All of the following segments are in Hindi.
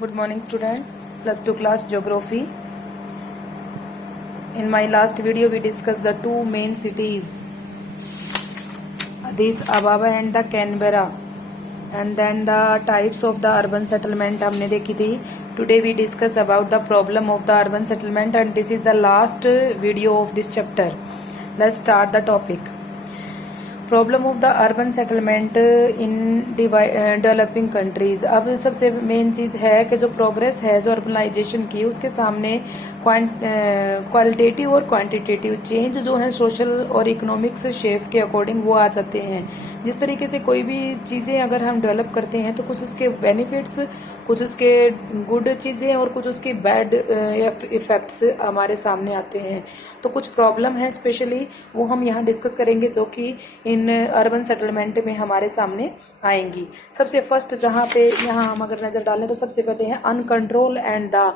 Good morning students, plus 2 class geography. In my last video we discussed the two main cities, Addis Ababa and the Canberra, and then the types of the urban settlement हमने देखी थी. Today we discuss about the problem of the urban settlement and this is the last video of this chapter. Let's start the topic. Problem of the urban settlement in developing countries. अब सबसे मेन चीज़ है कि जो प्रोग्रेस है जो अर्बनाइजेशन की, उसके सामने क्वालिटेटिव और क्वांटिटेटिव चेंज जो है सोशल और इकोनॉमिक्स शेप के अकॉर्डिंग वो आ जाते हैं. जिस तरीके से कोई भी चीज़ें अगर हम डेवलप करते हैं तो कुछ उसके बेनिफिट्स, कुछ उसके गुड चीज़ें और कुछ उसके बैड इफेक्ट्स हमारे सामने आते हैं. तो कुछ प्रॉब्लम है स्पेशली वो हम यहाँ डिस्कस करेंगे जो कि इन अर्बन सेटलमेंट में हमारे सामने आएंगी. सबसे फर्स्ट जहाँ पे यहाँ हम अगर नज़र डालें तो सबसे पहले है uncontrol and the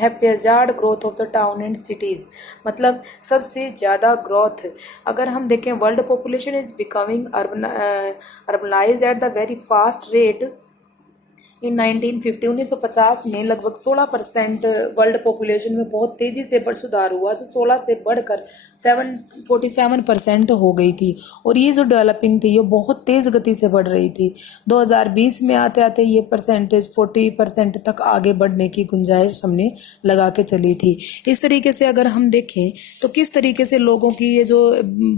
haphazard growth of the town and cities. मतलब सबसे ज़्यादा ग्रोथ अगर हम देखें, world population is becoming urbanized at the very fast rate in 1950 में लगभग 16% वर्ल्ड पॉपुलेशन में बहुत तेजी से सुधार हुआ, जो 16 से बढ़कर 47% हो गई थी. और ये जो डेवलपिंग थी ये बहुत तेज गति से बढ़ रही थी. 2020 में आते आते ये परसेंटेज 40% तक आगे बढ़ने की गुंजाइश हमने लगा के चली थी. इस तरीके से अगर हम देखें तो किस तरीके से लोगों की ये जो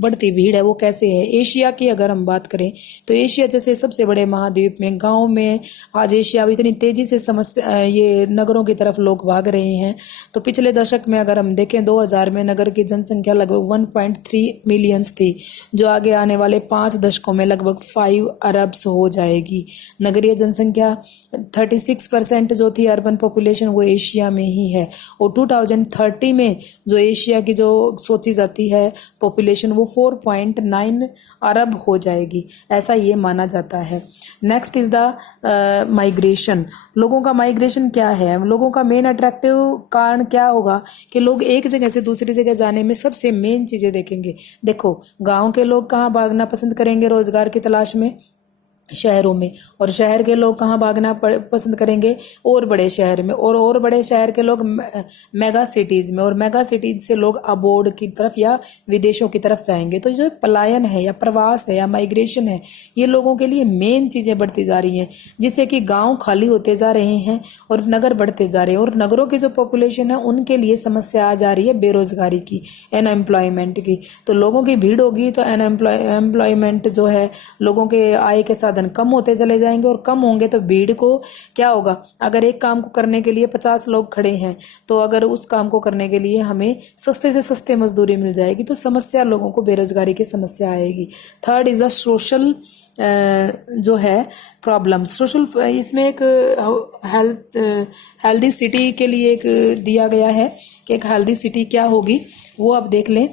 बढ़ती भीड़ है वो कैसे है. एशिया की अगर हम बात करें तो एशिया जैसे सबसे बड़े महाद्वीप में, गाँव में आज एशिया अब इतनी तेजी से समस्या ये नगरों की तरफ लोग भाग रहे हैं. तो पिछले दशक में अगर हम देखें 2000 में नगर की जनसंख्या लगभग 1.3 मिलियंस थी, जो आगे आने वाले 5 दशकों में लगभग 5 अरब हो जाएगी. नगरीय जनसंख्या 36% जो थी अर्बन पॉपुलेशन वो एशिया में ही है. और 2030 में जो एशिया की जो सोची जाती है पॉपुलेशन वो 4.9 अरब हो जाएगी, ऐसा ये माना जाता है. Next is the migration. लोगों का माइग्रेशन क्या है, लोगों का मेन अट्रैक्टिव कारण क्या होगा कि लोग एक जगह से दूसरी जगह जाने में सबसे मेन चीजें देखेंगे. देखो, गांव के लोग कहाँ भागना पसंद करेंगे रोजगार की तलाश में? शहरों में. और शहर के लोग कहाँ भागना पसंद करेंगे? और बड़े शहर में. और बड़े शहर के लोग मेगा सिटीज में. और मेगा सिटीज से लोग अबोर्ड की तरफ या विदेशों की तरफ जाएंगे. तो जो पलायन है या प्रवास है या माइग्रेशन है, ये लोगों के लिए मेन चीजें बढ़ती जा रही हैं, जिससे कि गांव खाली होते जा रहे हैं और नगर बढ़ते जा रहे हैं. और नगरों की जो पॉपुलेशन है उनके लिए समस्या आ जा रही है बेरोजगारी की, अनएम्प्लॉयमेंट की. तो लोगों की भीड़ होगी तो अनएम्प्लॉयमेंट जो है, लोगों के आय के साधन कम होते चले जाएंगे. और कम होंगे तो भीड़ को क्या होगा, अगर एक काम को करने के लिए 50 लोग खड़े हैं तो अगर उस काम को करने के लिए हमें सस्ते से सस्ते मजदूरी मिल जाएगी तो समस्या, लोगों को बेरोजगारी की समस्या आएगी. थर्ड इज द सोशल जो है प्रॉब्लम. सोशल, इसमें एक हेल्दी सिटी के लिए एक दिया गया है कि एक हेल्दी सिटी क्या होगी, वो आप देख लें.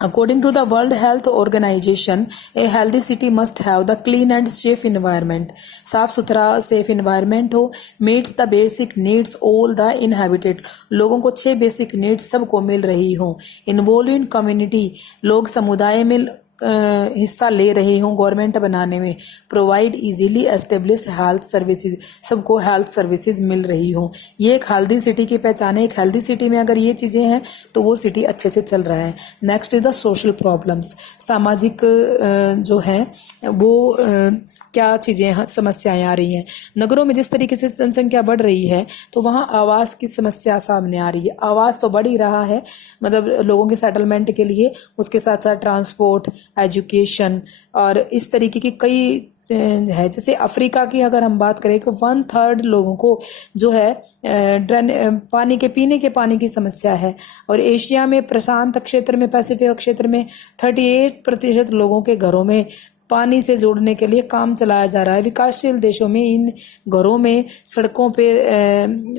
According to the World Health Organization, a healthy city must have the clean and safe environment. साफ सुथरा सेफ इन्वायरमेंट हो, meets the basic needs all the inhabited. लोगों को 6 बेसिक नीड्स सबको मिल रही हो. Involve in community, लोग समुदाय में हिस्सा ले रहे हों गवर्नमेंट बनाने में. Provide easily establish health services, सबको हेल्थ सर्विसेज मिल रही हो. ये एक हेल्दी सिटी की पहचान है. एक हेल्दी सिटी में अगर ये चीजें हैं तो वो सिटी अच्छे से चल रहा है. Next is the social problems. सामाजिक जो है वो क्या चीजें समस्याएं आ रही हैं. नगरों में जिस तरीके से जनसंख्या बढ़ रही है तो वहां आवास की समस्या सामने आ रही है. आवास तो बढ़ ही रहा है, मतलब लोगों के सेटलमेंट के लिए, उसके साथ साथ ट्रांसपोर्ट, एजुकेशन और इस तरीके की कई है. जैसे अफ्रीका की अगर हम बात करें तो 1/3 लोगों को जो है पानी के पीने के पानी की समस्या है. और एशिया में प्रशांत क्षेत्र में, पैसिफिक क्षेत्र में 38% लोगों के घरों में पानी से जोड़ने के लिए काम चलाया जा रहा है. विकासशील देशों में इन घरों में सड़कों पे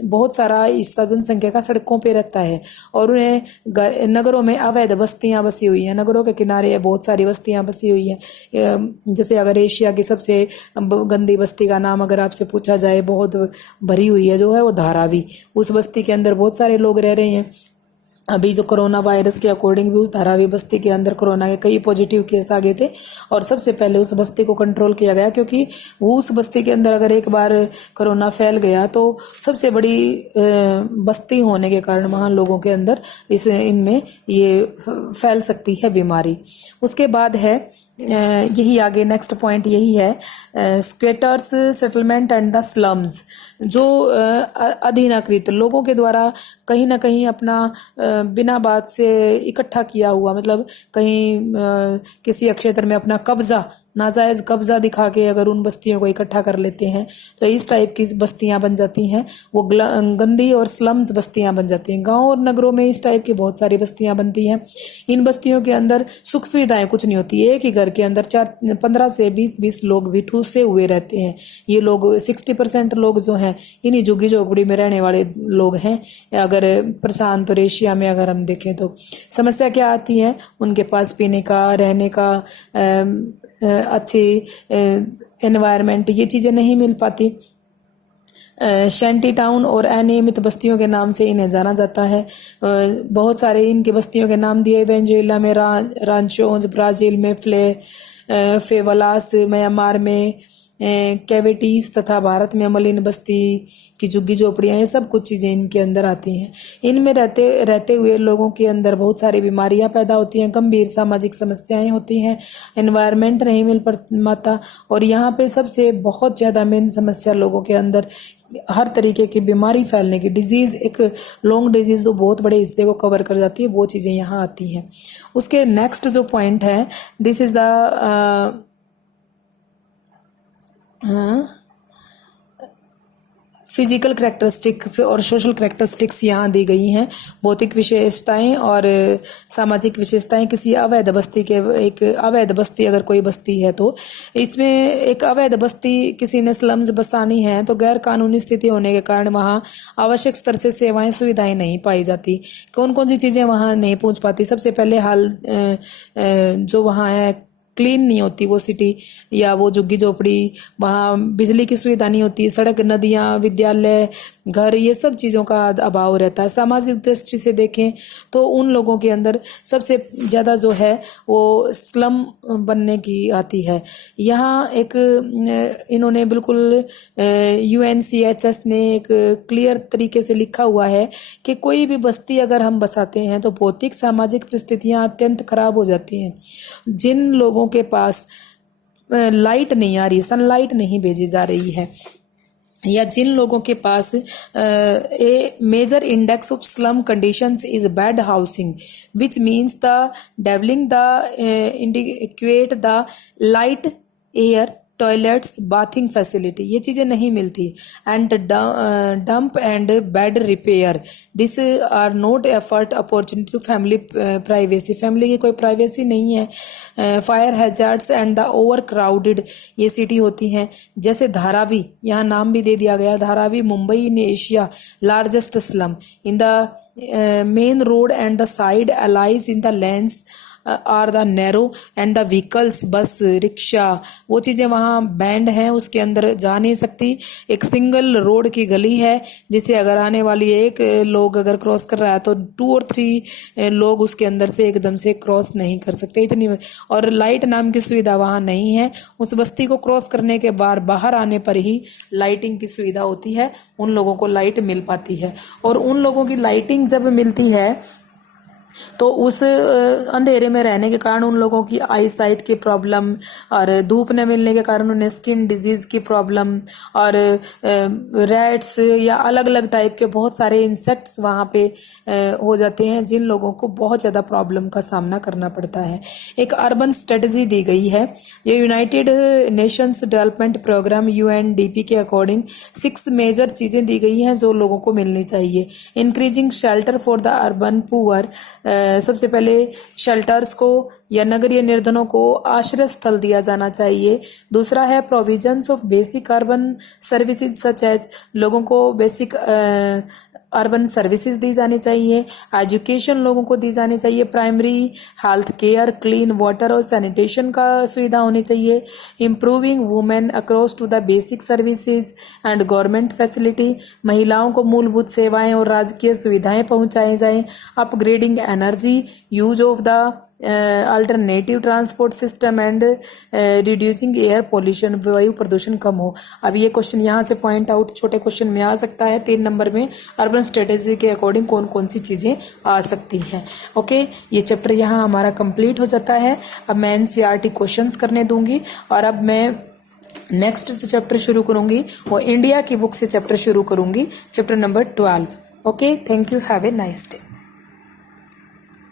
बहुत सारा हिस्सा जनसंख्या का सड़कों पे रहता है और उन्हें नगरों में अवैध बस्तियां बसी हुई हैं. नगरों के किनारे बहुत सारी बस्तियां बसी हुई हैं. जैसे अगर एशिया की सबसे गंदी बस्ती का नाम अगर आपसे पूछा जाए, बहुत भरी हुई है, जो है वो धारावी. उस बस्ती के अंदर बहुत सारे लोग रह रहे हैं. अभी जो कोरोना वायरस के अकॉर्डिंग भी उस धारावी बस्ती के अंदर कोरोना के कई पॉजिटिव केस आ गए थे और सबसे पहले उस बस्ती को कंट्रोल किया गया, क्योंकि वो उस बस्ती के अंदर अगर एक बार कोरोना फैल गया तो सबसे बड़ी बस्ती होने के कारण वहाँ लोगों के अंदर इनमें ये फैल सकती है बीमारी। उसके बाद है यही आगे नेक्स्ट पॉइंट यही है स्क्वेटर्स सेटलमेंट एंड द स्लम्स, जो अधीनाकृत लोगों के द्वारा कहीं ना कहीं अपना बिना बात से इकट्ठा किया हुआ, मतलब कहीं किसी क्षेत्र में अपना कब्जा, नाजायज कब्जा दिखा के अगर उन बस्तियों को इकट्ठा कर लेते हैं तो इस टाइप की बस्तियां बन जाती हैं, वो गंदी और स्लम्स बस्तियां बन जाती हैं। गांव और नगरों में इस टाइप की बहुत सारी बस्तियां बनती हैं। इन बस्तियों के अंदर सुख सुविधाएं कुछ नहीं होती, एक ही घर के अंदर 15 से 20 लोग भी ठूसे हुए रहते हैं। ये लोग 60% लोग जो हैं इन्हीं झुग्गी झोपड़ी में रहने वाले लोग हैं। अगर प्रशांत और एशिया में अगर हम देखें तो समस्या क्या आती है, उनके पास पीने का, रहने का अच्छी एनवायरनमेंट, ये चीजें नहीं मिल पाती। शैंटी टाउन और अनियमित बस्तियों के नाम से इन्हें जाना जाता है। बहुत सारे इनके बस्तियों के नाम दिए, वेनेजुएला में रांचोज, ब्राजील में फेवलास, म्यांमार में कैविटीज तथा भारत में मलिन बस्ती की झुग्गी झोपड़ियां, ये सब कुछ चीजें इनके अंदर आती हैं। इनमें रहते हुए लोगों के अंदर बहुत सारी बीमारियां पैदा होती हैं, गंभीर सामाजिक समस्याएं होती हैं, एनवायरनमेंट नहीं मिल पाता और यहाँ पे सबसे बहुत ज्यादा मेन समस्या लोगों के अंदर हर तरीके की बीमारी फैलने की, डिजीज, एक लॉन्ग डिजीज जो बहुत बड़े हिस्से को कवर कर जाती है, वो चीजें यहाँ आती हैं। उसके नेक्स्ट जो पॉइंट है, this is the physical characteristics और सोशल करेक्टरिस्टिक्स यहाँ दी गई हैं। भौतिक विशेषताएं और सामाजिक विशेषताएं किसी अवैध बस्ती के, एक अवैध बस्ती अगर कोई बस्ती है तो इसमें एक अवैध बस्ती किसी ने स्लम्स बसानी है तो गैर कानूनी स्थिति होने के कारण वहाँ आवश्यक स्तर से सेवाएं सुविधाएं नहीं पाई जाती। कौन कौन सी चीजें वहाँ नहीं पहुंच पाती? सबसे पहले हाल जो वहाँ है क्लीन नहीं होती वो सिटी या वो झुग्गी झोपड़ी, वहाँ बिजली की सुविधा नहीं होती, सड़क, नदियाँ, विद्यालय, घर, ये सब चीज़ों का अभाव रहता है। सामाजिक दृष्टि से देखें तो उन लोगों के अंदर सबसे ज़्यादा जो है वो स्लम बनने की आती है। यहाँ एक इन्होंने बिल्कुल UNCHS ने एक क्लियर तरीके से लिखा हुआ है कि कोई भी बस्ती अगर हम बसाते हैं तो भौतिक सामाजिक परिस्थितियाँ अत्यंत खराब हो जाती हैं। जिन लोगों के पास लाइट नहीं आ रही, सनलाइट नहीं भेजी जा रही है, या जिन लोगों के पास a major index of slum conditions is bad housing which means the dwelling the indicate the light, air, toilets, bathing facility, ये चीजें नहीं मिलती। And damp and bad repair, this are not afford opportunity to family privacy, family की कोई प्राइवेसी नहीं है। Fire hazards and the overcrowded ये सिटी होती हैं। जैसे धारावी, यहाँ नाम भी दे दिया गया, Dharavi Mumbai in Asia largest slum in the main road and the side alleys in the lanes are the narrow and the vehicles, bus, rickshaw, वो चीजें वहाँ बैंड हैं, उसके अंदर जा नहीं सकती। एक सिंगल रोड की गली है जिसे अगर आने वाली एक लोग अगर क्रॉस कर रहा है तो 2 और 3 लोग उसके अंदर से एकदम से क्रॉस नहीं कर सकते, इतनी। और लाइट नाम की सुविधा वहाँ नहीं है। उस बस्ती को क्रॉस करने के बाद बाहर आने पर ही लाइटिंग की सुविधा होती है, उन लोगों को लाइट मिल पाती है। और उन लोगों की लाइटिंग जब मिलती है तो उस अंधेरे में रहने के कारण उन लोगों की आई साइट की प्रॉब्लम और धूप न मिलने के कारण उन्हें स्किन डिजीज की प्रॉब्लम और रैट्स या अलग अलग टाइप के बहुत सारे इंसेक्ट्स वहाँ पे हो जाते हैं, जिन लोगों को बहुत ज़्यादा प्रॉब्लम का सामना करना पड़ता है। एक अर्बन स्ट्रेटजी दी गई है, ये United Nations development programme UNDP के अकॉर्डिंग 6 मेजर चीज़ें दी गई हैं जो लोगों को मिलनी चाहिए। Increasing shelter for the urban poor, सबसे पहले शेल्टर्स को या नगरीय निर्धनों को आश्रय स्थल दिया जाना चाहिए। दूसरा है provisions of basic urban services such as, लोगों को बेसिक अर्बन सर्विसेज दी जानी चाहिए, एजुकेशन लोगों को दी जानी चाहिए, primary health care, clean water और सैनिटेशन का सुविधा होनी चाहिए, improving women across to the basic services and government facility, महिलाओं को मूलभूत सेवाएं और राजकीय सुविधाएं पहुंचाई जाएं, upgrading energy use of the alternative transport system and reducing air pollution, वायु प्रदूषण कम हो। अब ये क्वेश्चन यहाँ से पॉइंट आउट छोटे क्वेश्चन में आ सकता है 3 नंबर में, अर्बन स्ट्रेटेजी के अकॉर्डिंग कौन कौन सी चीजें आ सकती हैं। ओके, ये चैप्टर यहाँ हमारा कंप्लीट हो जाता है। अब मैं एनसीईआरटी क्वेश्चंस करने दूंगी और अब मैं नेक्स्ट जो चैप्टर शुरू करूंगी वो इंडिया की बुक से चैप्टर शुरू करूंगी, chapter number 12। Okay, thank you, have a nice day.